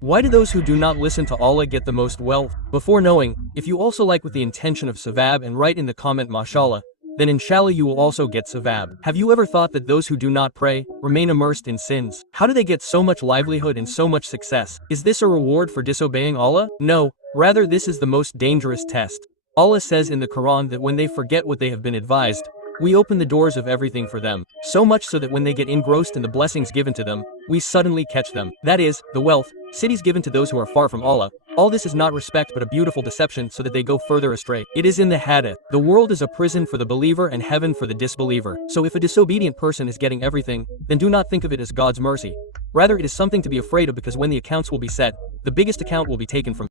Why do those who do not listen to Allah get the most wealth? Before knowing, if you also like with the intention of savab and write in the comment mashallah, then inshallah you will also get savab. Have you ever thought that those who do not pray, remain immersed in sins? How do they get so much livelihood and so much success? Is this a reward for disobeying Allah? No, rather this is the most dangerous test. Allah says in the Quran that when they forget what they have been advised, we open the doors of everything for them, so much so that when they get engrossed in the blessings given to them, we suddenly catch them. That is, the wealth, cities given to those who are far from Allah. All this is not respect but a beautiful deception so that they go further astray. It is in the hadith, the world is a prison for the believer and heaven for the disbeliever. So if a disobedient person is getting everything, then do not think of it as God's mercy. Rather it is something to be afraid of, because when the accounts will be set, the biggest account will be taken from